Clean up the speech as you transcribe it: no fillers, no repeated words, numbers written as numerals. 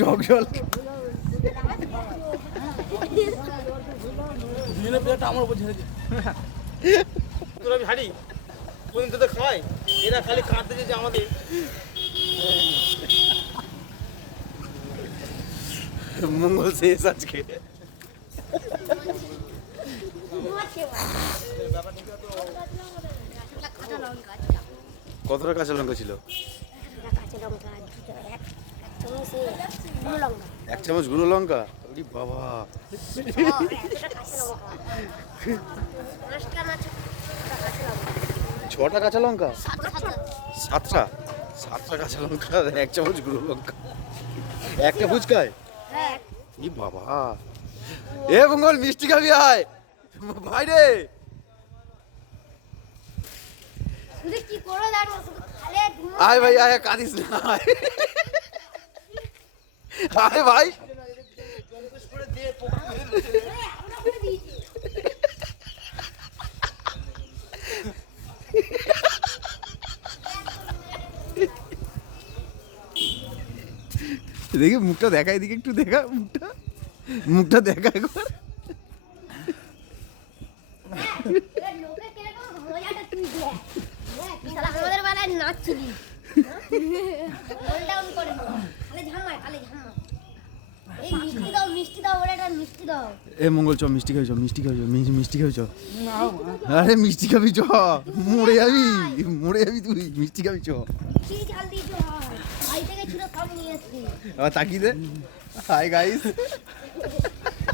টক জল আমার উপর ঝেড়ে তোর আমি হাঁড়ি কোনদিন তোদের খাওয়াই এরা খালি কাঁদতে যে আমাদের মঙ্গল শেষ আজকে। কতটা কাঁচা লঙ্কা ছিল? এক চামচ গুঁড়ো লঙ্কা। বাবা ছটা কাঁচা লঙ্কা, সাতটা কাঁচা লঙ্কা, এক চামচ গুঁড়ো লঙ্কা, একটা ফুচকায়। ই বাবা, এ মঙ্গল মিষ্টি খাবি আয় ভাই রে। আয় ভাই আয়, কাঁদিস না, আয় ভাই। দেখি মুখটা দেখা, এদিকে একটু দেখা, মুখটা দেখা একবার। এ মঙ্গল চ, মিষ্টি খাবি চ, মিষ্টি খাবি চ, মিষ্টি খাবি চ। আরে মিষ্টি খাবি চ, মরে যাবি তুই, মিষ্টি খাবি চ। আবার তাকিয়ে দে। Hi guys.